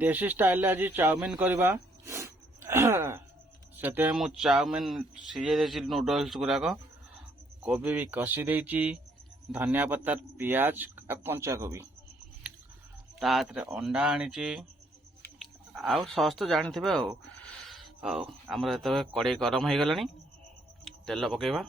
देसी स्टाइल आज चाउमिन करवा से मु चाउमिन सीझे दे नूडल्स गुराक कोबी भी कषी देची धनिया पत्ता पियाज कंचा कोबी ताते अंडा आनी आउ सस तो जानी थे आमर जो कड़े गरम हो गलानी तेल पकेबा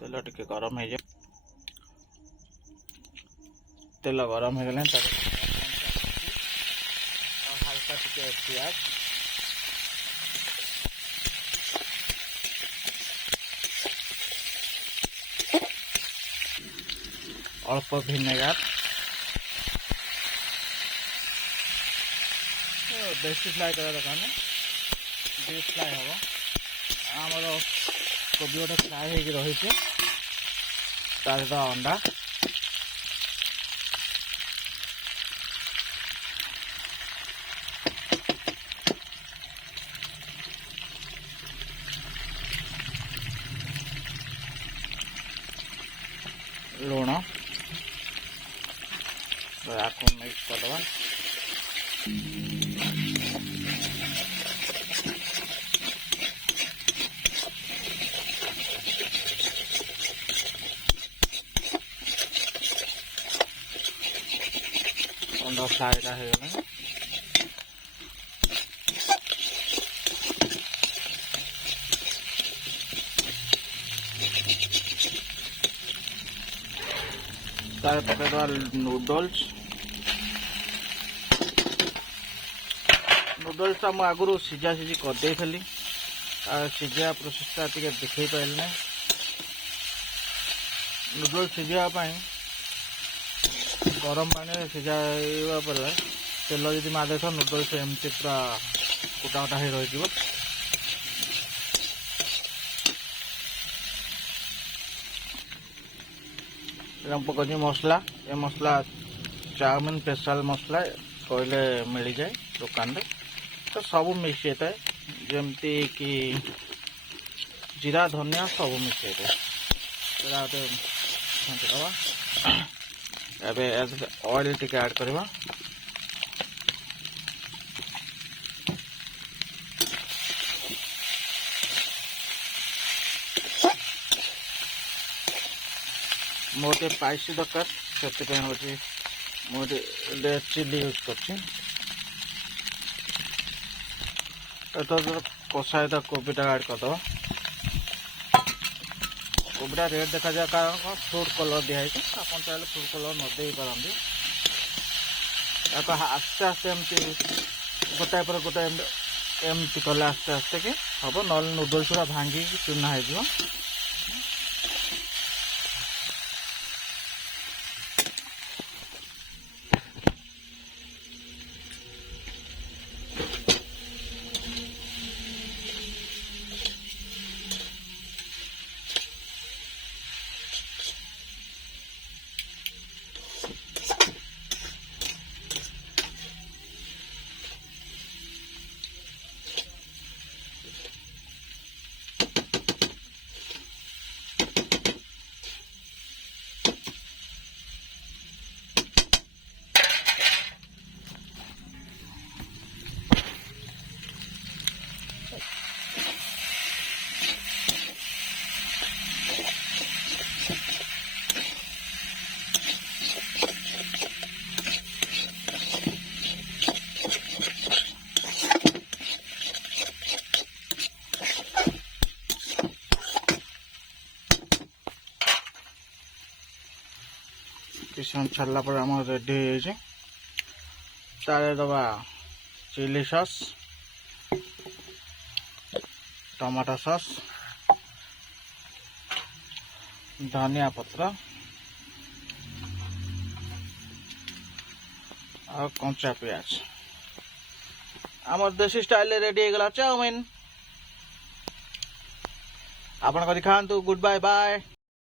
तेल टिके गरम हो जाए तेल गरम हो गले हल्का टिके पियाज अल्प भिनेगार बेसी फ्राए करा दरकार डीप फ्राए हम आमर कोबी गोटे फ्राए हो रही है अंडा लुण आपको मिक्स करदे अंडा फ्राएटा हो गला तार पकड़वा नूडल्स नूडल्स आम आगुरी सीझा सीझी करदे सीझा प्रोसेसटा टे देखई पारे नूडल्स सीझापी गरम पानी सीझाइबा पर तेल जदि मार दे नूडल्स एमती पूरा कुटा कुटा हो रही पकड़ी मसला ये मसला चाउमिन स्पेशल मसला कहले मिल जाए दुकान रे तो सब मिक्स होता है जमती कि जीरा धनिया सब मिक्स होता है ऑयल टिके ऐड करवा मोटे स्पाइसी दरकार से हूँ चिली यूज कर कषाई कोबीटा ऐड करदे कोबीटा रेड देखा जाए कारण फ्रूट कलर दिखाई आप चाहिए फ्रूट कलर न दे पारती आस्ते आस्ते एमती गोटाए पर गोटाए एमती कले आस्ते आस्ते कि हम ना नूडल्स गुड़ा भांगी चूना हो किसी समय छाड़ा पर आम रेडी हो दबा चिली सॉस टमाटो सॉस धनिया पत्र और कंचा प्याज आम देसी स्टाइल रेडी हो गला चाउमिन। आपण करी खातु। Good bye bye.